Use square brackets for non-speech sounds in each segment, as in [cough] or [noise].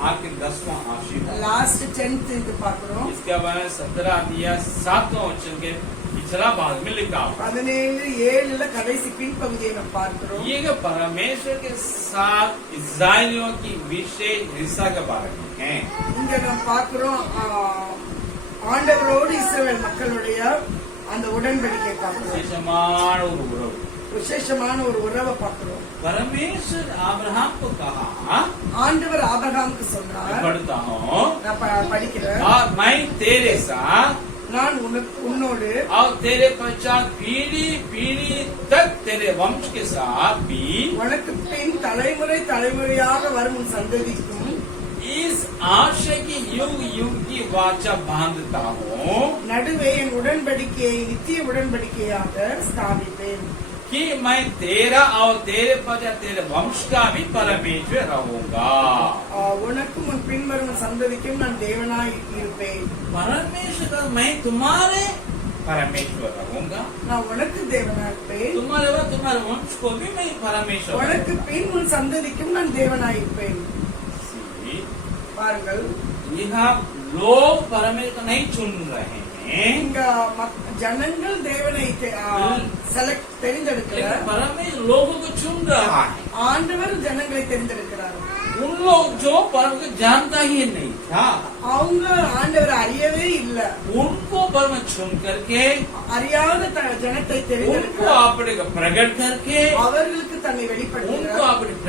आखिर दसवां आशीर्वाद லாஸ்ட் டென்த் இது பார்க்கிறோம் इसके बाद सत्रह दिया सातवां वचन के पिछला भाग में लिखा हुआ பதினேழு ஏழுல கடைசி பின்பகுதியை நம்ம பார்க்கிறோம் ये कि परमेश्वर के साथ इसराइलियों की विशेष हिस्सा के बारे में है இங்க நம்ம பார்க்கிறோம் ஆ, ஆண்டவரோடு இஸ்ரவேல் மக்களுடைய அந்த உடன்படிக்கை பார்க்கிறோம் विशेषमान और गौरव விசேஷமான ஒரு உறவை பார்க்கிறோம் परमेश्वर अब्राहम को कहा ஆண்டவர் ஆபிரகாமுக்கு मैं சொன்னார் पढ़ता हूँ நான் ப- படிக்கிறேன் और मैं तेरे साथ நான் உனக்கு உன்னோடு और तेरे पश्चात पीढ़ी पीढ़ी तक तेरे वंश के साथ भी உனக்கு பின் தலைமுறை தலைமுறையாக வரும் உன் சந்ததிக்கும் इस आशय की युग युग की वाचा बांधता हूँ நடுவே என் உடன்படிக்கையை நித்திய உடன்படிக்கையாக ஸ்தாபிப்பேன் कि मैं तेरा और तेरे पश्चात तेरे वंश का भी परमेश्वर रहूंगा ஆ, உனக்கும் உன் பின்வரும் சந்ததிக்கும் நான் தேவனாய் இருப்பேன் परमेश्वर का मैं तुम्हारे परमेश्वर रहूंगा நான் உனக்கு தேவனாய் இருப்பேன் तुम्हारे बाद तुम्हारे वंश को भी मैं परमेश्वर உனக்கு रहूंगा। பின் உன் சந்ததிக்கும் நான் தேவனாய் இருப்பேன் See, பாருங்கள் यहाँ लोग परमेश्वर को नहीं चुन रहे हैं இங்க மக்- ஜனங்கள் தேவனை செலக்ட் தெரிந்தெடுக்கிற लेकिन परमेश्वर लोगों को चुन रहा है ஆண்டவர் ஜனங்களை தெரிந்தெடுக்கிறார் उन लोग जो परम को जानता ही नहीं था அவங்க ஆண்டவர் அறியவே இல்ல उनको परम चुन करके அறியாத த- ஜனத்தை उनको தெரிந்தெடுக்கிறார் अपने को प्रकट करके அவர்களுக்கு தன்னை उनको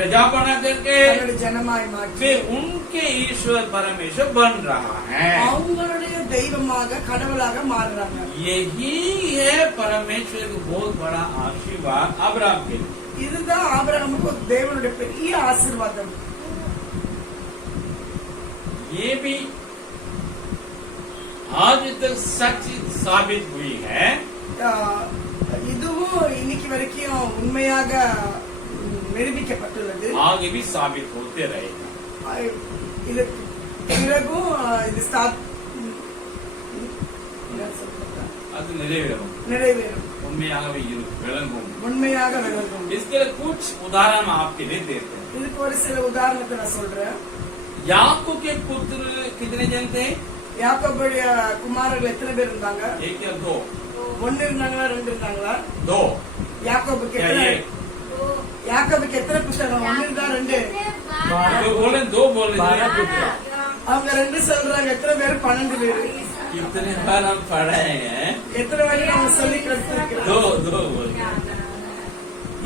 வெளிப்படுத்துகிறார் अपनी प्रजा बना करके தன்னுடைய ஜனமாய் மாற்றி वे उनके ईश्वर परमेश्वर बन रहा है அவங்களுடைய தெய்வமாக கடவுளாக மாறுறாங்க यही है परमेश्वर का बहुत बड़ा आशीर्वाद अब्राहम के लिए இதுதான் ஆபிரகாமுக்கு ஒரு தேவனுடைய பெரிய ஆசீர்வாதம் ये भी आज तक सच साबित हुई है ஆஹ், இதுவும் இன்னைக்கு வரைக்கும் உண்மையாக ம், நிரூபிக்கப்பட்டுள்ளது आगे भी साबित होते रहेगा ஆஹ், இதுக்கு பிறகும் ஆஹ், இது ஸ்டார்ட் அது நிறைவேறும் நிறைவேறும் உண்மையாகவே இரு விளங்கும் உண்மையாக விளங்கும் इसके लिए कुछ उदाहरण हम आपके लिए देते हैं இதுக்கு ஒரு சில உதாரணத்தை நான் சொல்றேன் याकूब के पुत्र कितने जन थे யாக்கோபுடைய குமாரர்கள் எத்தனை பேர் இருந்தாங்க एक या दो ஒன்னு இருந்தாங்களா ரெண்டு இருந்தாங்களா दो யாக்கோபுக்கு क्या எத்தனை ये யாக்கோபுக்கு எத்தனை புத்தகம் ஒன்னு இருந்தா ரெண்டு दो बोले दो बोले அவங்க ரெண்டு சொல்றாங்க எத்தனை பேர் பன்னெண்டு பேர் कितने बार हम पढ़े हैं எத்தனை வாட்டி நம்ம சொல்லி கொடுத்திருக்கிறோம் दो दो बोले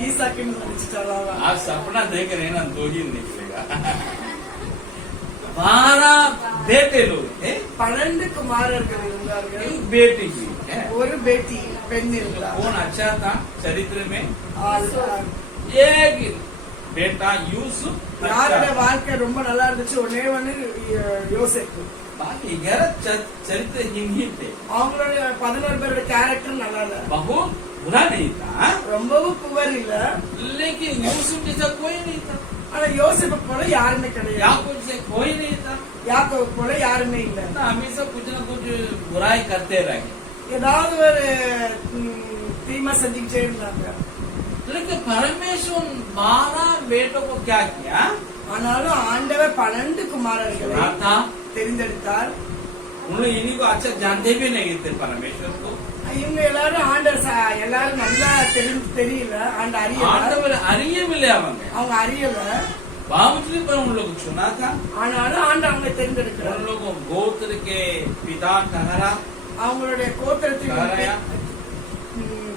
ஈசாக்குன்னு நினைச்சிட்டாரா அவன்? आप सपना देख रहे हैं ना दो ही निकलेगा बारह बेटे लोग थे பன்னெண்டு குமாரர்கள் இருந்தார்கள் एक बेटी भी है ஒரு பேட்டி பெண் இருந்தார் कौन अच्छा था चरित्र में ஆ- ஏகி டேட்டா யூஸ் யாரோட வாழ்க்கை ரொம்ப நல்லா இருந்துச்சு? உடனே வந்து யோசிப்பு. பாக்கி இகர சரித்திர ஹிந்திட்டு அவங்களோட பதினோரு பேரோட கேரக்டர் நல்லா இல்ல. பகு குணா ரொம்பவும் புவர் இல்ல. லேக்கின் யூசுப் ஜெசா கோய் ஆனா யோசிப்ப போல யாருமே கிடையாது. யாக்கோப் ஜெசா கோய் நீத்தா போல யாருமே இல்ல. ஹமேஷா குஜ் குஜ் புராய் கர்த்தே ஏதாவது ஒரு தீமை செஞ்சுக்கிட்டே இருந்தாங்க. लेकिन परमेश्वर उन बारह बेटों को क्या किया ஆனாலும் ஆண்டவர் பன்னெண்டு குமாரர்களை सुना था தெரிந்தெடுத்தார் उन लोग इन्हीं को अच्छा जानते भी नहीं थे परमेश्वर को இவங்க எல்லாரும் ஆண்டவர் ச- எல்லாரும் நல்லா தெரிஞ்சு தெரியல ஆண்ட அறியல ஆண்டவர் அறியவில்லை அவங்க அவங்க அறியல बावजूद पर उन लोग को चुना था ஆனாலும் ஆண்டு அவங்க தெரிந்தெடுக்கிறார் उन लोगों को गोत्र के पिता ठहरा அவங்களுடைய கோத்திரத்தில் யாரையா? ம்,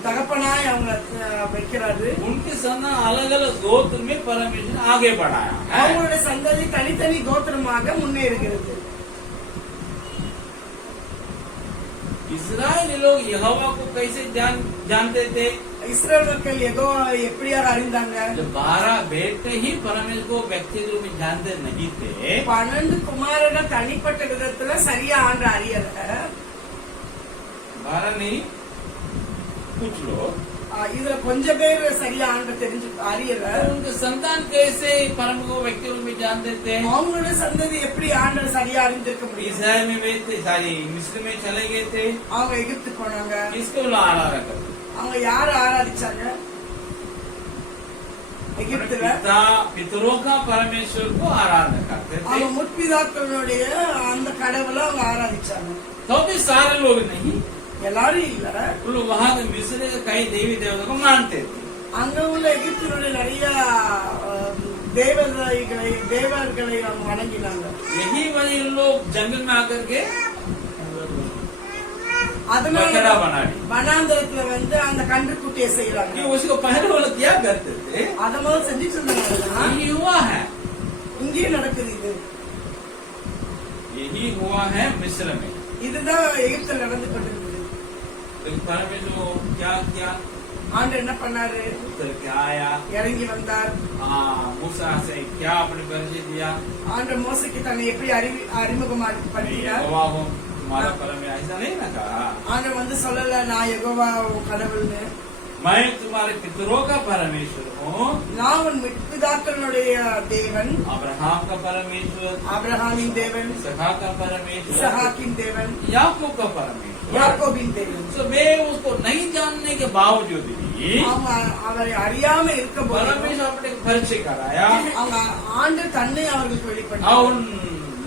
தகப்பனாய் அவங்க அஹ், வைக்கிறாரு उनके संतान अलग अलग गोत्र में परमेश्वर आगे बढ़ाया है। அவங்களுடைய சந்ததி தனித்தனி கோத்திரமாக முன்னேறுகிறது इसराइली लोग यहोवा को कैसे जान जानते थे இஸ்ரேல் மக்கள் ஏதோ எப்படியாக அறிந்தாங்க जब बारह बेटे ही परमेश्वर को व्यक्तिगत रूप में जानते नहीं थे பன்னெண்டு குமாரர்கள் தனிப்பட்ட விதத்துல சரியா ஆண்டு அறியல बारह नहीं कुछ लोग அஹ், இதுல கொஞ்சம் பேர் சரியா ஆண்டு தெரிஞ்சு அறியல तो उनके संतान कैसे परम को व्यक्तिगत रूप में जानते थे அவங்களுடைய சந்ததி எப்படி ஆண்டு சரியா அறிந்திருக்க முடியும் इसराइल में वे थे सारी मिस्र में चले गए थे அவங்க எகிப்து போனாங்க किसको लोग आराधना करते அவங்க யார ஆராதிச்சாங்க எகிப்துல पिता पितरों का परमेश्वर को आराधना करते थे அவங்க முற்பிதாக்களுடைய அந்த கடவுளை அவங்க ஆராதிச்சாங்க तो भी सारे लोग नहीं எல்லாரும் இல்ல वो लोग वहां के मिस्र के कई देवी देवता को मानते थे அங்க உள்ள எகிப்தினுடைய நிறைய அஹ், தேவதைகளை தேவர்களை அவங்க வணங்கினாங்க यही वही लोग जंगल में आकर के அதனால बकरा बना ली வனாந்தரத்துல வந்து அந்த கன்றுக்குட்டியை செய்யறாங்க कि उसको पहले वो लोग क्या करते थे அத முதல்ல செஞ்சுட்டு இருந்தாங்க यही हुआ है இங்கேயும் நடக்குது இது यही हुआ है मिस्र में இதுதான் எகிப்துல நடந்து கொண்டிருக்குது लेकिन परमेश्वर को क्या किया ஆண்டு என்ன பண்ணாரு उतर के आया இறங்கி வந்தார் हाँ मूसा से क्या अपने परिचय दिया ஆண்டு மோசைக்கு தன்னை எப்படி அறிவி அறிமுகமா मैं பண்ணினார் यहोवा हूँ तुम्हारा परम ऐसा नहीं ना कहा ஆண்டு வந்து சொல்லல நான் யெகோவா உன் கடவுள்னு मैं तुम्हारे पितरों का परमेश्वर हूँ நான் உன் பிதாக்களுடைய தேவன் अब्राहम का परमेश्वर ஆபிரகாமின் தேவன் इसहाक का परमेश्वर இசஹாக்கின் தேவன் याकूब का परमेश्वर யாக்கோபின் தேவன் तो वे उसको नहीं जानने के बावजूद भी அவங்க அவரை அறியாம இருக்க போது परमेश्वर अपने परिचय कराया அவங்க ஆண்டு தன்னை அவர்களுக்கு और வெளிப்படுத்தார் उन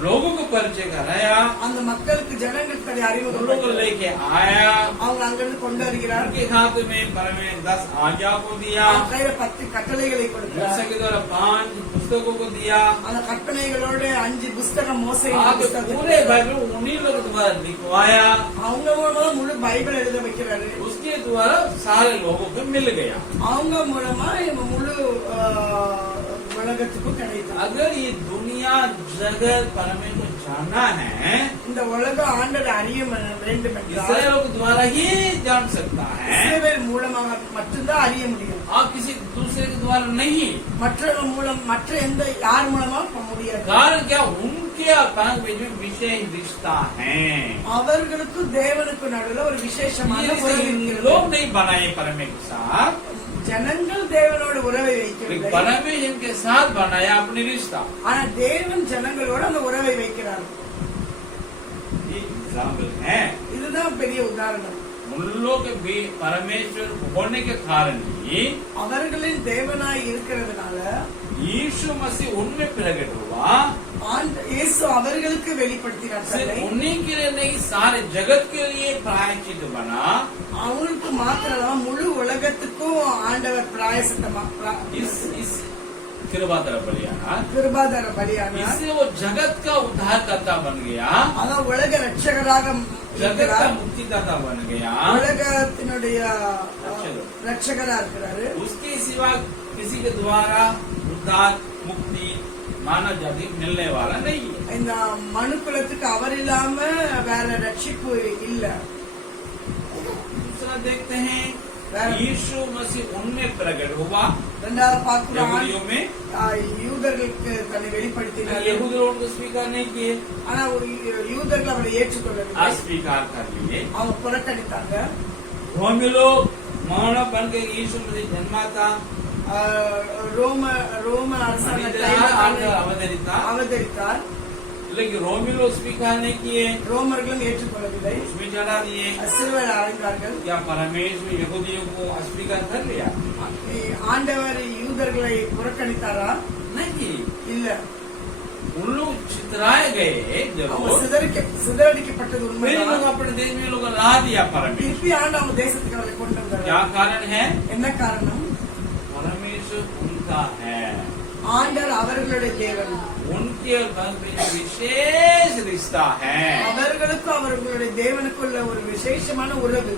लोगों को परिचय कराया அந்த மக்களுக்கு ஜனங்களுக்கு தன்னை उन लोगों को அறிமுகம் लेके आया அவங்க அங்கிருந்து கொண்டு வருகிறார் उनके हाथ में परमेश्वर दस आज्ञा को दिया அவங்க கையில பத்து கட்டளைகளை मूसा கொடுக்கிறார் के द्वारा पांच पुस्तकों को दिया அந்த கற்பனைகளோட அஞ்சு புஸ்தகம் மோசை आगे पूरे बाइबल उन्हीं लोगों द्वारा लिखवाया அவங்க மூலமா முழு பைபிள் எழுத வைக்கிறாரு उसके द्वारा सारे लोगों को मिल गया அவங்க மூலமா இவங்க முழு ஆஹ், உலகத்துக்கும் கிடைத்தது अगर ये दुनिया जगत परमेश्वर को जानना है இந்த உலகம் ஆண்டரை அறிய ம- வேண்டும் என்றால் इसराइलों के द्वारा ही जान सकता है இஸ்ரவேல் மூலமாக மட்டும்தான் அறிய முடியும் और किसी दूसरे के द्वारा नहीं மற்றவங்க மூலம் மற்ற எந்த யார் மூலமா பண்ண முடியாது कारण क्या उनके और परम बीच में विशेष रिश्ता है அவர்களுக்கும் தேவனுக்கும் நடுவுல ஒரு விசேஷமான ये உறவு रिश्ता இருக்கிறது. लोग नहीं बनाए परमेश्वर के साथ ஜனங்கள் தேவனோட உறவை வைக்கிறது ஆனா தேவன் ஜனங்களோட அந்த உறவை வைக்கிறார். இதுதான் பெரிய உதாரணம். பரமேஸ்வர் புகழ்னைக்கு அவர்களின் தேவனாய் இருக்கிறதுனால ஈசு மசி உண்மை பிறகுடுவா இயேசு அவர்களுக்கு வெளிப்படுத்தினார் உன்னைக்கு சார ஜகத் கே லியே பிராயச்சிட்டு பண்ணா அவங்களுக்கு மாத்திரம் முழு ஆண்டவர் பிராயசத்தமா பிரா- इस इस कृपा तरफ बलियाना கிருபாதார பலியானார் इससे वो जगत का उद्धारकर्ता बन गया அதான் உலக ரட்சகராக जगत का இருக்கிறார் मुक्तिदाता बन गया உலகத்தினுடைய ரட்சகர். ரட்சகரா இருக்கிறாரு उसके सिवा किसी के द्वारा उद्धार मुक्ति मानव जाति मिलने वाला नहीं है இந்த மனுக்குலத்துக்கு அவர் இல்லாம வேற ரட்சிப்பு இல்ல दूसरा देखते हैं வேற- यीशु मसीह उनमें प्रकट हुआ ரெண்டாவது பார்க்கிறோம் यहूदियों में ஆஹ், யூதர்களுக்கு தன்னை வெளிப்படுத்தினார் यहूदी लोगों को स्वीकार नहीं किए ஆனா ஒரு யூ- யூதர்கள் அவரை ஏற்றுக்கொள்ளவில்லை अस्वीकार कर लिए அவங்க புறக்கணித்தாங்க रोमी लोग मानव बन के यीशु मसीह जन्मा था ஆஹ், ரோம ரோம அரசாங்கத்தை अवतरिता அவதரித்தார் लेकिन रोमी लोग स्वीकार नहीं किए ரோமர்களும் ஏற்றுக்கொள்ளவில்லை उसमें चढ़ा दिए சிறுவர் அடைந்தார்கள் क्या परमेश्वर यहूदियों को अस्वीकार कर लिया ஆண்டவர் யூதர்களை புறக்கணித்தாரா नहीं இல்ல उन लोग चितराए गए அவங்க जरूर சிதறிக்க சிதறடிக்கப்பட்டது मेरे लोग உண்மைதான் अपने देश में लोग ला दिया परमेश्वर திருப்பி ஆண்டு அவங்க தேசத்துக்கு அவரை கொண்டு क्या வந்தார் कारण है என்ன காரணம் परमेश्वर उनका है ஆண்டவர் அவர்களுடைய தேவன் उनके और परमेश्वर में विशेष रिश्ता है அவர்களுக்கும் அவர்களுடைய தேவனுக்குள்ள ஒரு விசேஷமான உறவு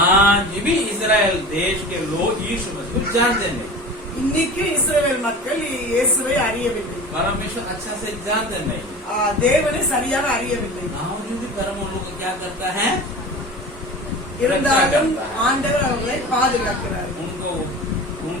आज भी इसराइल देश के लोग यीशु मसीह को जानते नहीं இன்னைக்கு இஸ்ரவேல் மக்கள் இயேசுவை அறியவில்லை परमेश्वर अच्छा से जानते नहीं ஆ, தேவனை சரியாக அறியவில்லை बावजूद भी परम उन लोग को क्या करता है இருந்தாலும் ஆண்டவர் அவர்களை பாதுகாக்கிறார் उनको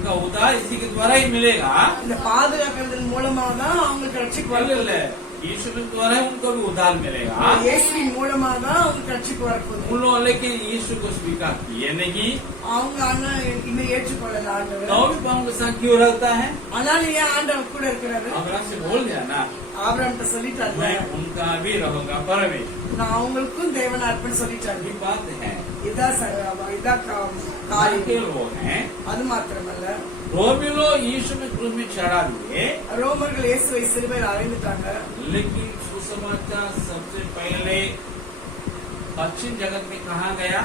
उनका उद्धार इसी के द्वारा ही मिलेगा இந்த பாதுகாக்கிறதன் மூலமா தான் அவங்களுக்கு ரட்சிப்பு नहीं, வரப்போகுது यीशु के द्वारा ही उनको भी उद्धार मिलेगा இயேசுவின் மூலமா தான் அவங்களுக்கு ரட்சிப்பு வரப்போகுது उन लोग लेकिन यीशु को स्वीकार किए नहीं அவங்க ஆனா இன்னும் ஏற்றுக்கொள்ளல ஆண்டவர் तो भी उनके साथ क्यों रहता है ஆனாலும் ஏன் ஆண்டவர் கூட இருக்கிறாரு अब्राहम से बोल दिया ना ஆபிரம்ட்ட சொல்லிட்டாரு मैं उनका भी रहूंगा परमेश्वर நான் அவங்களுக்கும் தேவனா இருப்பேன்னு சொல்லிட்டாரு ये बात है இதான் ச- இதான் கா- के காரியம் लोग हैं அது மாத்திரமல்ல रोमी लोग यीशु में क्रूस में चढ़ा दिए ரோமர்கள் இயேசுவை சிலுவையில் அறைந்துட்டாங்க लेकिन सुसमाचार सबसे पहले पश्चिम जगत में कहा गया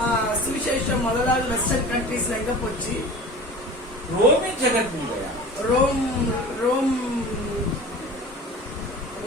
ஆஹ் சுவிசேஷம் முதலாவது வெஸ்டர்ன் கண்ட்ரீஸ்ல எங்க போச்சு रोमी जगत में गया ரோம் ரோம்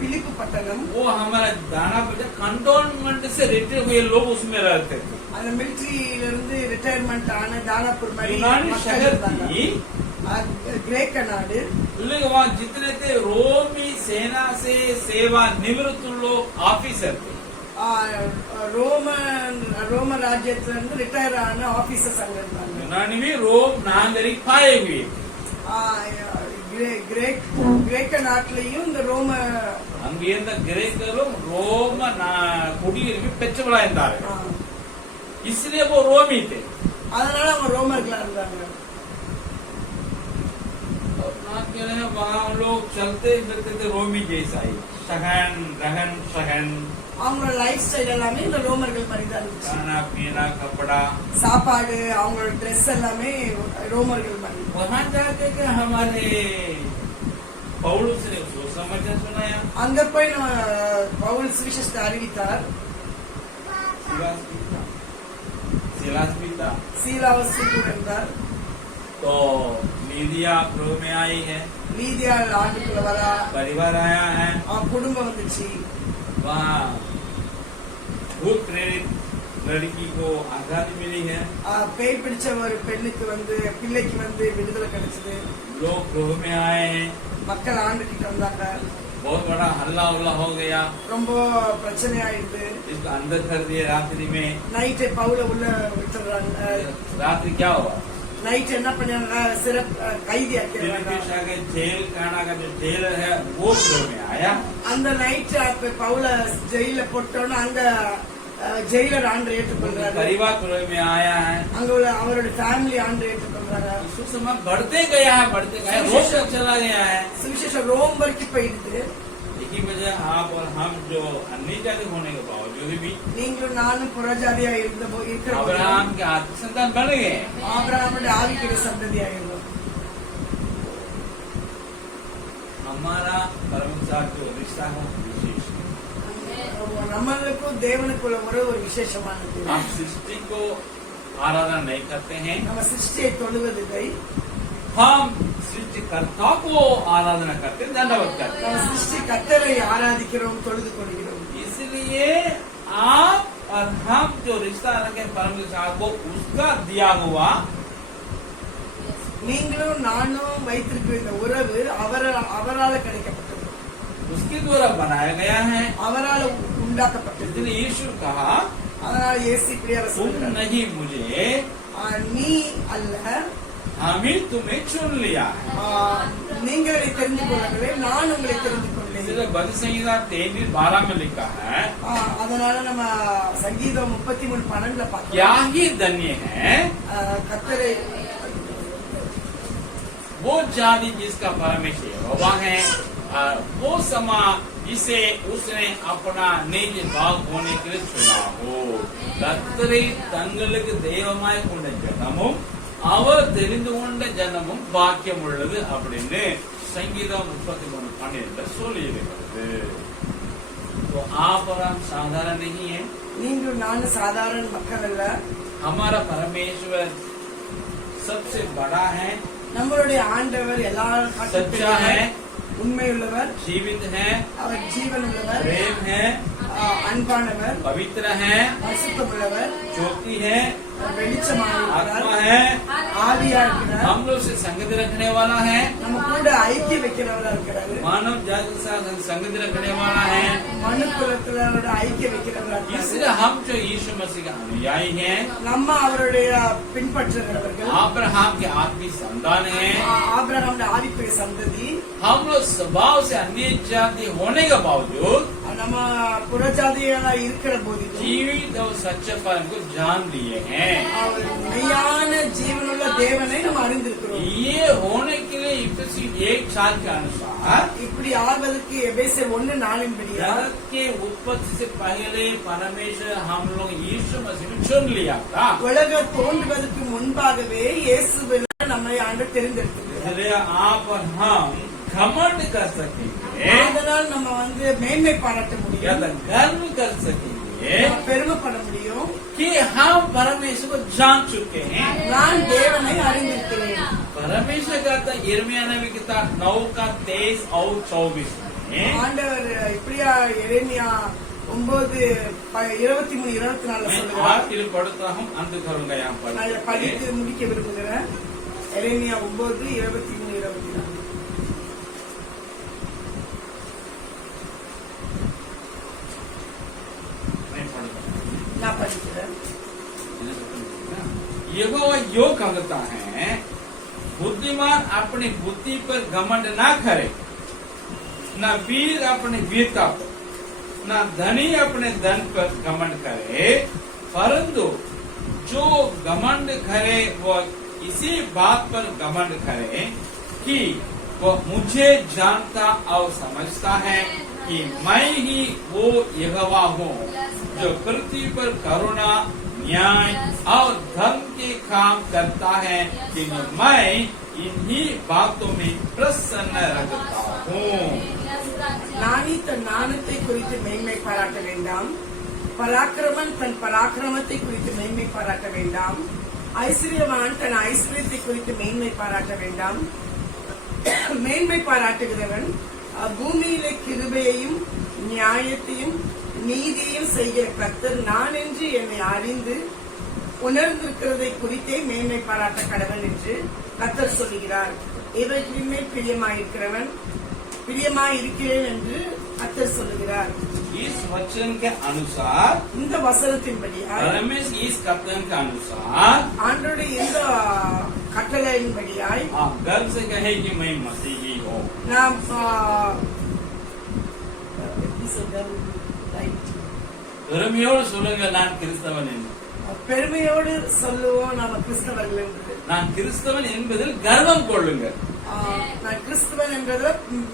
பிலிப்பு பட்டணம் वो हमारा दाना बजा कंटोनमेंट से रिटायर हुए लोग उसमें रहते थे அந்த மிலிட்டரியில இருந்து ரிட்டையர்மெண்ட் ஆன தானாப்பூர் மாதிரி यूनानी மக்கள் शहर இருந்தாங்க. थी அது கிரேக்க நாடு लेकिन वहाँ जितने थे रोमी सेना से सेवा निवृत्त लोग ऑफिसर थे ஆ, ரோம ரோம ராஜ்யத்துல இருந்து ரிட்டையர் ஆன ஆபீசர்ஸ் அங்க இருந்தாங்க यूनानी भी रोम नागरिक पाए हुए थे ஆ, கிரே- கிரேக் கிரேக்க நாட்டிலையும் இந்த ரோம அங்கிருந்த கிரேக்கரும் ரோம நா- குடியுரிமை பெற்றவர்களா இருந்தார்கள் ஆ, इसलिए वो रोमी थे அதனால அவங்க ரோமர்களா இருந்தாங்க और ना कह रहे हैं वहाँ हम लोग चलते फिरते थे रोमी जैसा ही सहन रहन सहन அவங்களோட லைஃப் ஸ்டைல் எல்லாமே இந்த ரோமர்கள் மாதிரி தான் இருந்துச்சு खाना पीना कपड़ा சாப்பாடு அவங்களோட ட்ரெஸ் எல்லாமே ரோமர்கள் மாதிரி वहाँ जाके के हमारे पौलुस ने उसको समाचार सुनाया அங்க போய் நம்ம பவுல் சுவிசேஷத்தை அறிவித்தார் सिलास भी था सिलास भी था சீலாவசி கூட இருந்தார் तो लीदिया प्रो में आई है நீதியா ஆண்டுக்குள்ள வரா परिवार आया है அவன் குடும்பம் வந்துச்சு वहाँ भूत प्रेरित लड़की को आजादी मिली है ஆஹ் பேய் பிடிச்ச ஒரு பெண்ணுக்கு வந்து பிள்ளைக்கு வந்து விடுதலை கிடைச்சது लोग गृह में आए हैं மக்கள் ஆண்டுகிட்ட வந்தாங்க बहुत बड़ा हल्ला उल्ला हो गया ரொம்ப பிரச்சனை ஆயிடுது इसको अंदर कर दिए रात्रि में நைட்டு பவுல உள்ள விட்டுறாங்க रात्रि क्या हुआ நைட் என்ன பண்ணாங்க சிறப்பு கைதி ஆக்கிறாங்க फिलिपींस आगे जेल काना का जो जेल है वो गृह में आया அந்த நைட் அப்ப பவுல ஜெயில போட்டோன்னு அங்க ஜெயிலர் ஆண்டு ஏற்றுக்கொள்றாரு परिवार गृह में आया है அங்க உள்ள அவரோட ஃபேமிலி ஆண்டு ஏற்றுக்கொள்றாங்க यीशु समय बढ़ते गया है बढ़ते गया है रोज तक चला गया है சுவிசேஷம் ரோம் வரைக்கும் போயிடுது इसी वजह आप और हम जो अन्य जाति होने के बावजूद भी நீங்களும் நானும் புறஜாதியா இருந்த போ- இருக்கிற போது अब्राहम के आत्म संतान बन गए ஆபிரகாமுடைய ஆவிக்குரிய சந்ததியா இருந்தோம் हमारा परम साथ जो रिश्ता है विशेष है। நம்மளுக்கும் தேவனுக்குள்ள உறவு ஒரு விசேஷமானது हम सृष्टि को आराधना नहीं करते हैं நம்ம சிருஷ்டியை தொழுவதில்லை हम सृष्टिकर्ता को आराधना करते हैं दंडवत करते நம்ம சிருஷ்டி கத்தரை ஆராதிக்கிறோம் தொழுது கொள்கிறோம் हैं इसलिए आप और हम जो रिश्ता रखे परम साथ को उसका दिया हुआ நீங்களும் நானும் வைத்திருக்கிற இந்த உறவு அவர அவரால கிடைக்கப்பட்டது उसके द्वारा बनाया गया है அவரால உண்டாக்கப்பட்டது इसलिए यीशु कहा அதனால இயேசு இப்படியா तुम சொல்றார் नहीं मुझे நீ அல்ல हम ही तुम्हें चुन लिया है ஆ, நீங்கள் என்னை தெரிந்து கொள்ளவில்லை நான் உங்களை தெரிந்து கொள்ளேன் इसलिए भजन संहिता तैतीस बारह में लिखा है ஆ, அதனால நம்ம சங்கீதம் முப்பத்தி மூணு பன்னெண்டுல क्या பார்க்கலாம் ही धन्य है ஆ, கத்தரை वो जाति जिसका परमेश्वर यहोवा है और वो समा जिसे उसने अपना निज भाग होने के लिए चुना हो கத்தரை தங்களுக்கு தெய்வமாய் கொண்ட ஜனமும் அவர் தெரிந்து கொண்ட ஜனமும் பாக்கியம் உள்ளது அப்படின்னு சங்கீதம் முப்பத்தி மூணு பன்னிரெண்டு சொல்லி இருக்கிறது तो आप और हम साधारण नहीं है நீங்களும் நானும் சாதாரண மக்கள் அல்ல हमारा परमेश्वर सबसे बड़ा है நம்மளுடைய ஆண்டவர் எல்லா सच्चा है உண்மை உள்ளவர் ஜீவித் है அவர் ஜீவன் உள்ளவர் பிரேம் है அன்பானவர் पवित्र है பரிசுத்தமுள்ளவர் ज्योति है வெளிச்சமாக आत्मा இருக்கிறார் है ஆவியா இருக்கிறார் हम लोग से संगति रखने वाला है நம்ம கூட ஐக்கியம் வைக்கிறவரா இருக்கிறாரு मानव जाति के साथ संगति रखने वाला है மனு குலத்திலோட ஐக்கியம் வைக்கிறவரா இருக்கிறாரு इसलिए हम जो यीशु मसीह के अनुयायी हैं நம்ம அவருடைய பின்பற்றுகிறவர்கள் अब्राहम के आत्मिक संतान हैं ஆ- ஆபிரகாமுடைய ஆதிப்பெரிய சந்ததி हम लोग स्वभाव से अन्य जाति होने के बावजूद நம்ம புறஜாதிகளா இருக்கிற போதிலும் जीवित और सच्चे परम को जान लिए हैं அவர் மெய்யான ஜீவனுள்ள தேவனை நம்ம அறிந்திருக்கிறோம் ये होने के लिए इफिसी एक साल के अनुसार இப்படி ஆள்வதற்கு எபேசர் ஒண்ணு நாளின்படியா जगत के उत्पत्ति से पहले परमेश्वर हम लोग यीशु मसीह में चुन लिया था உலக தோன்றுவதற்கு முன்பாகவே இயேசுவில் நம்மை ஆண்டு தெரிந்தெடுத்திருக்கிறார் इसलिए आप और हम घमंड कर सकेंगे அதனால் நம்ம வந்து மேன்மை பாராட்ட या முடியும் तो गर्व कर सकेंगे நம்ம பெருமைப்பட முடியும் कि हम परमेश्वर को जान चुके हैं நான் தேவனை அறிந்திருக்கிறேன் परमेश्वर कहता है इर्मिया नबी किताब नौ का तेईस और चौबीस में ஆண்டவர் இப்படியா எரேமியா ஒன்பது ப- இருபத்தி மூணு இருபத்தி நாலு मैं சொல்லுகிறார் आखिर पढ़ता हूँ अंत करूंगा यहाँ நான் இதை पर படித்து முடிக்க விரும்புகிறேன் எரேமியா ஒன்பது இருபத்தி மூணு இருபத்தி यो कहता है, बुद्धिमान अपनी बुद्धि पर घमंड ना करे। न वीर अपनी वीरता पर, न धनी अपने धन पर घमंड करे, परंतु जो घमंड करे वह इसी बात पर घमंड करे कि वह मुझे जानता और समझता है कि मैं ही वो यहोवा हूँ, जो पृथ्वी पर करुणा न्याय और धर्म के काम करता है कि मैं इन्हीं बातों में प्रसन्न रखता हूँ ஞானி தன் ஞானத்தை குறித்து மேன்மை பாராட்ட வேண்டாம் பராக்கிரமன் தன் பராக்கிரமத்தை குறித்து மேன்மை [coughs] பாராட்ட வேண்டாம் ஐஸ்வர்யவான் தன் ஐஸ்வர்யத்தை குறித்து மேன்மை பாராட்ட வேண்டாம் மேன்மை பாராட்டுகிறவன் அஹ், பூமியிலே கிருபையையும் நியாயத்தையும் நீதியையும் செய்கிற கர்த்தர் நான் என்று என்னை அறிந்து உணர்ந்திருக்கிறதை குறித்தே மேன்மை பாராட்ட கடவன் என்று கர்த்தர் சொல்லுகிறார் இவைகளின் மேல் பிரியமாயிருக்கிறவன் பிரியமாயிருக்கிறேன் என்று கர்த்தர் சொல்லுகிறார் इस वचन के अनुसार இந்த வசனத்தின்படியாய் परमेश्वर इस कथन के अनुसार ஆண்டோடைய இந்த கட்டளையின்படியாய் आप गर्व से कहे कि मैं मसीही हूँ நாம் ஆ, எப்படி சொல்றது? Right. பெருமையோடு சொல்லுங்க நான் கிறிஸ்தவன் என்று பெருமையோடு சொல்லுவோம் நாம கிறிஸ்தவர்கள் என்று நான் கிறிஸ்தவன் என்பதில் கர்வம் கொள்ளுங்கள் ஆ, நான் கிறிஸ்தவன் என்பதில் ம்,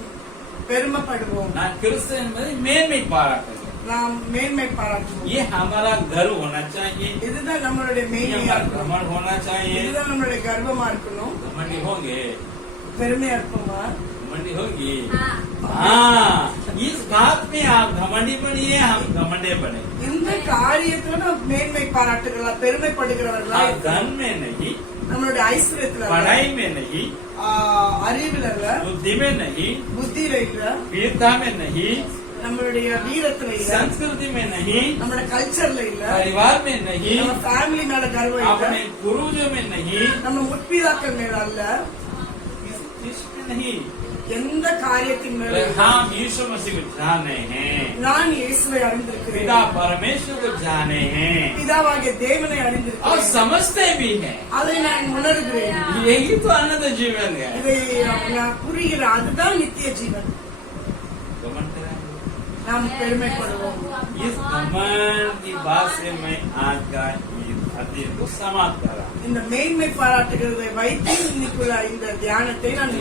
பெருமைப்படுவோம் நான் கிறிஸ்தவன் என்பதை மேன்மை பாராட்டுங்கள் நாம் மேன்மை பாராட்டுவோம் ये हमारा गर्व होना चाहिए இதுதான் நம்மளுடைய ये மேன்மையா हमारा இருக்கணும் घमंड होना चाहिए இதுதான் நம்மளுடைய கர்வமா இருக்கணும் घमंडी होंगे பெருமையா இருப்போமா घमंडी होगी हाँ इस बात में आप घमंडी बनिए हम घमंडे बने இந்த காரியத்துல நாம் மேன்மை பாராட்டுகளா பெருமைப்படுகிறவர்களா आप धन में नहीं நம்மளுடைய ஐஸ்வர்யத்துல அல்ல, पढ़ाई में नहीं ஆ, அறிவுல இல்ல बुद्धि में नहीं புத்தியில இல்ல वीरता में नहीं நம்மளுடைய வீரத்துல இல்ல संस्कृति में नहीं நம்மளோட கல்ச்சர்ல இல்ல परिवार में नहीं நம்ம ஃபேமிலி மேல கர்வம் இல்ல अपने पूर्वजों में नहीं நம்ம முற்பிதாக்கள் மேல அல்ல इस चीज में नहीं எந்த காரியத்தின் மேல अरे இல்ல. हम यीशु मसीह को जाने हैं நான் இயேசுவை அறிந்திருக்கிறேன் पिता परमेश्वर को जाने हैं பிதாவாகிய தேவனை और அறிந்திருக்கிறேன் समझते भी हैं அதை நான் உணர்கிறேன் यही तो आनंद जीवन है இதை நான் புரிகிறேன் அதுதான் நித்திய ஜீவன் घमंड करेंगे। நாம் பெருமைப்படுவோம் इस घमंड की बात से मैं आज का ये अध्ययन को समाप्त करा இந்த மேன்மை பாராட்டுகிறதை வைத்து இன்னைக்குள்ள இந்த தியானத்தை நான்